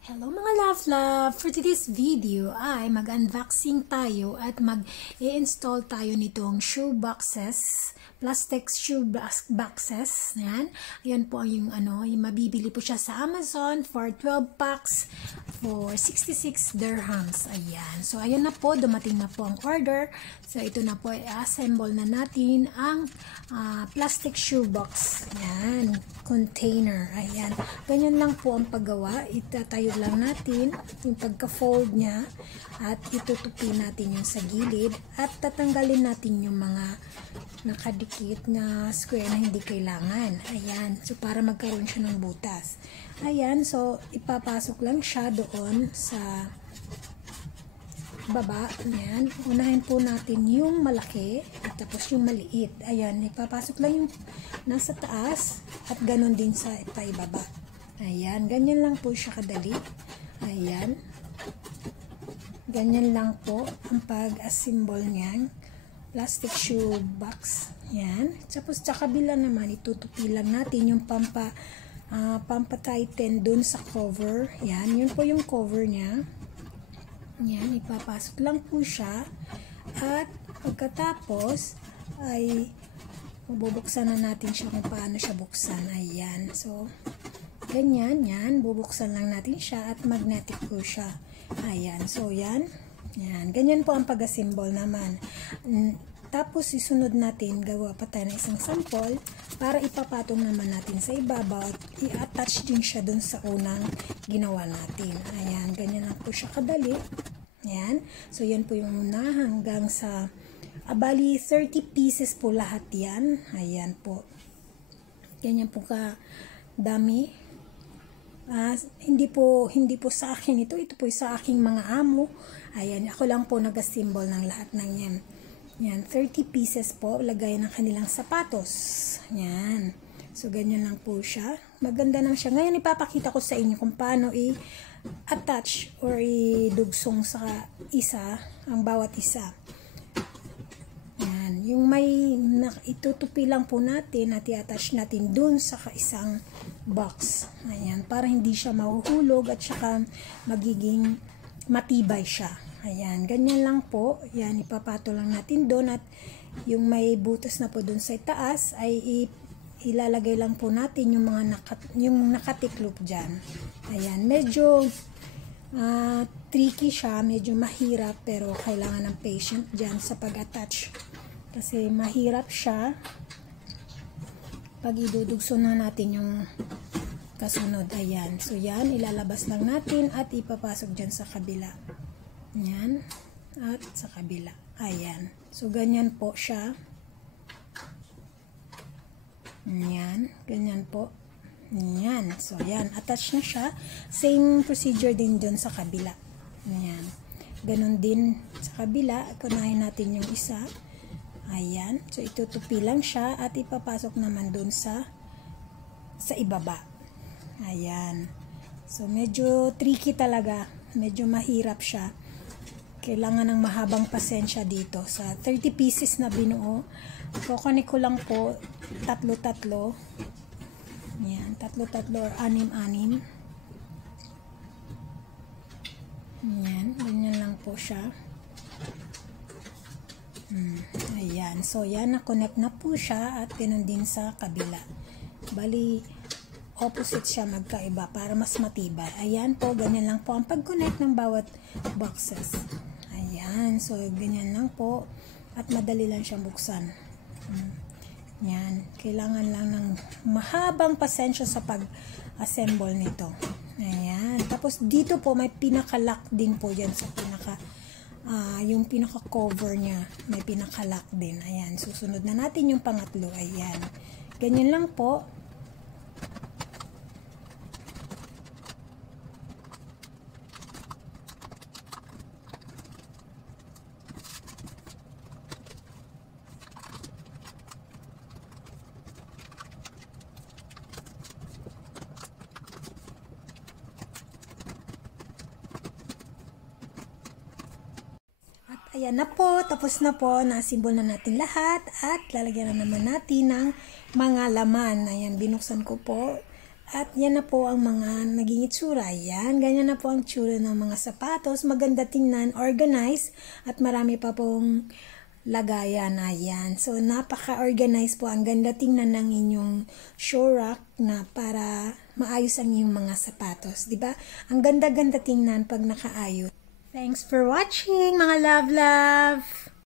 Hello mga love! For today's video ay mag-unboxing tayo at mag-i-install tayo nitong shoe boxes, plastic shoe boxes. Yan po yung yung mabibili po siya sa Amazon for 12 packs for 66 dirhams. Ayan. So ayan na po, dumating na po ang order. So ito na po, i-assemble na natin ang plastic shoe box. Ayan, container. Ayan. Ganyan lang po ang paggawa. Itatayo lang natin yung pagka-fold niya at itutupi natin yung sa gilid at tatanggalin natin yung mga nakadikit na square na hindi kailangan. Ayan. So para magkaroon siya ng butas. Ayan. So ipapasok lang siya doon sa baba. Ayan. Unahin po natin yung malaki at tapos yung maliit. Ayan. Ipapasok lang yung nasa taas at ganun din sa ibaba. Ayan. Ganyan lang po siya kadali. Ayan. Ganyan lang po ang pag-assemble niyan. Plastic shoe box. Ayan. Tapos sa kabila naman, itutupi lang natin yung pampa-tighten dun sa cover. Ayan. Yun po yung cover niya. Ayan. Ipapasok lang po siya. At pagkatapos ay bubuksan na natin siya kung paano siya buksan. Ayan. So, ganyan. Yan. Bubuksan lang natin siya at magnetic po siya. Ayan. So, yan. Yan. Ganyan po ang pag-assemble naman. Tapos, isunod natin, gawa pa tayo ng isang sample para ipapatong naman natin sa ibabaw at i-attach din siya dun sa unang ginawa natin. Ayan. Ganyan lang po siya kadali. Ayan. So, yan po yung una hanggang sa bali 30 pieces po lahat yan. Ayan po. Ganyan po ka dami. Hindi po sa akin ito po sa aking mga amo. Ayan, ako lang po nag-assemble ng lahat ng yan. Yan, 30 pieces po, lagay ng kanilang sapatos. Yan. So, ganyan lang po siya. Maganda lang siya. Ngayon, ipapakita ko sa inyo kung paano i-attach or idugsong sa isa, ang bawat isa. Yan. Yung may itutupi lang po natin at i-attach natin dun sa isang box. Ayan, para hindi siya mahuhulog at saka magiging matibay siya. Ayan, ganyan lang po. Ayan, ipapato lang natin doon at yung may butas na po doon sa itaas ay ilalagay lang po natin yung mga nakatiklop dyan. Ayan, medyo tricky siya, medyo mahirap pero kailangan ng patient dyan sa pag-attach. Kasi mahirap siya pag idudugso na natin yung kasunod. Ayan. So, yan. Ilalabas lang natin at ipapasok dyan sa kabila. Ayan. At sa kabila. Ayan. So, ganyan po siya. Ayan. Ganyan po. Ayan. So, yan. Attach na siya. Same procedure din dyan sa kabila. Ayan. Ganon din sa kabila. Kunahin natin yung isa. Ayan. So, itutupi lang siya at ipapasok naman dun sa ibaba. Ayan. So, medyo tricky talaga. Medyo mahirap siya. Kailangan ng mahabang pasensya dito. Sa 30 pieces na binuo, kukunin ko lang po tatlo-tatlo. Ayan. Tatlo-tatlo or anim-anim. Ayan. Ganyan lang po siya. Ayan. So, yan. Na-connect na po siya at ganun din sa kabila. Bali, opposite siya magkaiba para mas matibay. Ayan po. Ganyan lang po ang pag-connect ng bawat boxes. Ayan. So, ganyan lang po. At madali lang siyang buksan. Ayan. Kailangan lang ng mahabang pasensya sa pag-assemble nito. Ayan. Tapos, dito po may pinaka-lock din po dyan sa yung pinaka-cover niya, may pinaka-lock din. Ayan, susunod na natin yung pangatlo. Ayan, ganyan lang po. Ayan na po, tapos na po, na-assemble na natin lahat at lalagyan na naman natin ng mga laman. Ayan, binuksan ko po At yan na po ang mga naging itsura. Yan, ganyan na po ang tsura ng mga sapatos. Maganda tingnan, organized, at marami pa pong lagayan. Ayan. So, napaka-organized po. Ang ganda tingnan ng inyong shoe rack na para maayos ang inyong mga sapatos. Diba? Ang ganda-ganda tingnan pag nakaayos. Thanks for watching, mga love!